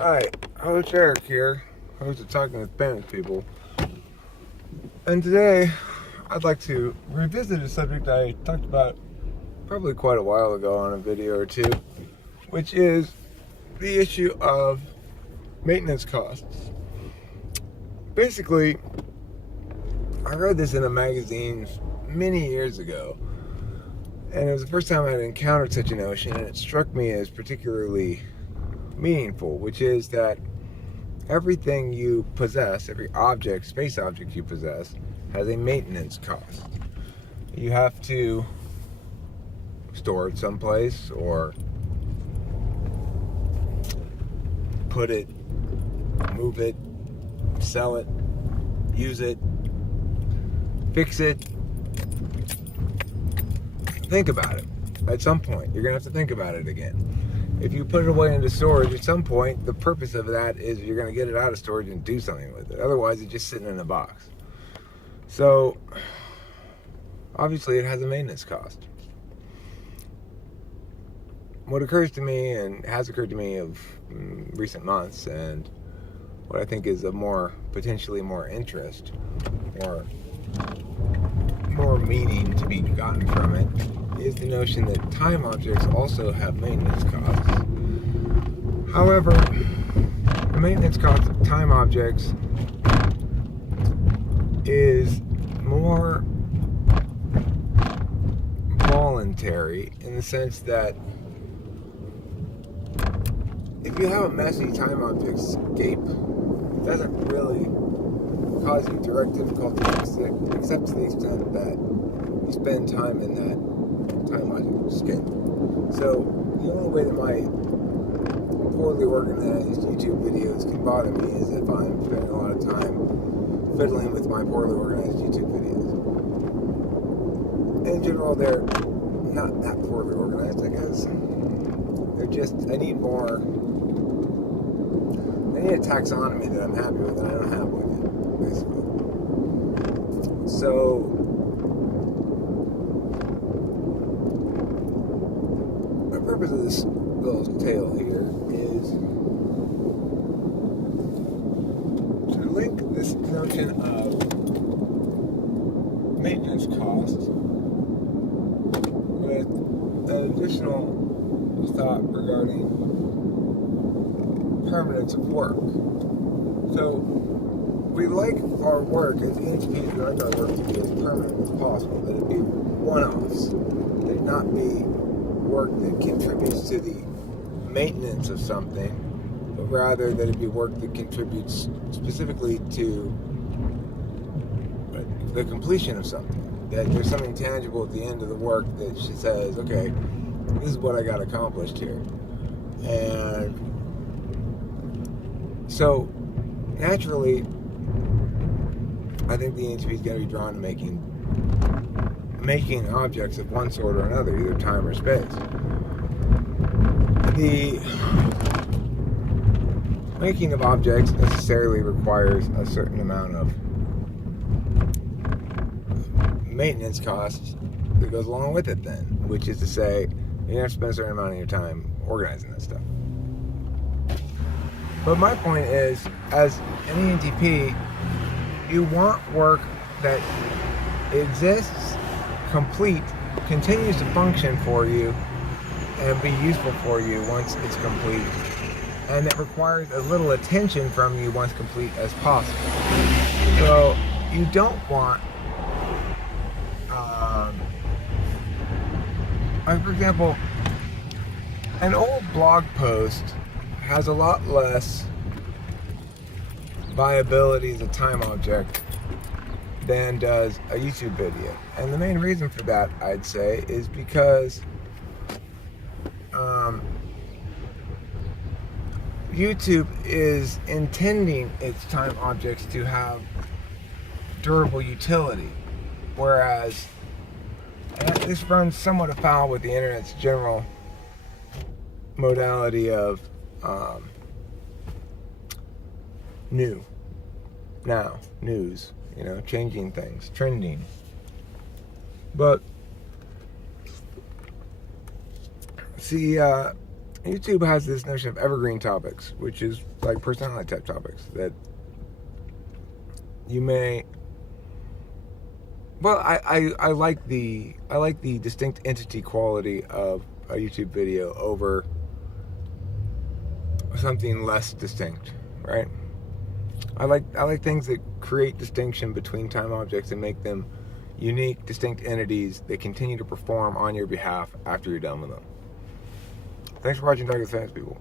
Hi, host Eric here, host of Talking with Famous People. And today, I'd like to revisit a subject I talked about probably quite a while ago on a video or two, which is the issue of maintenance costs. Basically, I read this in a magazine many years ago, and it was the first time I had encountered such a notion, and it struck me as particularly meaningful, which is that everything you possess, every object, space object you possess, has a maintenance cost. You have to store it someplace, or put it, move it, sell it, use it, fix it. Think about it. At some point, you're going to have to think about it again. If you put it away into storage, at some point, the purpose of that is you're going to get it out of storage and do something with it. Otherwise, it's just sitting in a box. So, obviously, it has a maintenance cost. What occurs to me, and has occurred to me of recent months, and what I think is of potentially more interest, or more meaning to be gotten from it, is the notion that time objects also have maintenance costs. However, the maintenance cost of time objects is more voluntary, in the sense that if you have a messy time object scape, it doesn't really cause you direct difficulty, except to the extent that you spend time in that time object scape. So the only way that my poorly organized YouTube videos can bother me is if I'm spending a lot of time fiddling with my poorly organized YouTube videos. In general, they're not that poorly organized, I guess. They're just, I need a taxonomy that I'm happy with, and I don't have one yet, basically. So, the purpose of this little tale here is to link this notion of maintenance costs with an additional thought regarding permanence of work. So, we like our work as entities, we like our work to be as permanent as possible, that it be one-offs, that it not be work that contributes to the maintenance of something, but rather that it be work that contributes specifically to the completion of something. That there's something tangible at the end of the work that she says, okay, this is what I got accomplished here. And so, naturally, I think the NTP is going to be drawn to making objects of one sort or another, either time or space. The making of objects necessarily requires a certain amount of maintenance costs that goes along with it then, which is to say, you have to spend a certain amount of your time organizing that stuff. But my point is, as an ENTP, you want work that exists, complete, continues to function for you, and be useful for you once it's complete, and that requires as little attention from you once complete as possible. So you don't want, for example, an old blog post has a lot less viability as a time object than does a YouTube video. And the main reason for that, I'd say, is because YouTube is intending its time objects to have durable utility, whereas this runs somewhat afoul with the internet's general modality of news, changing things, trending. But see, YouTube has this notion of evergreen topics, which is like personality type topics that you may. Well, I like the distinct entity quality of a YouTube video over something less distinct, right? I like things that create distinction between time objects and make them unique, distinct entities that continue to perform on your behalf after you're done with them. Thanks for watching Talk with Fans, people.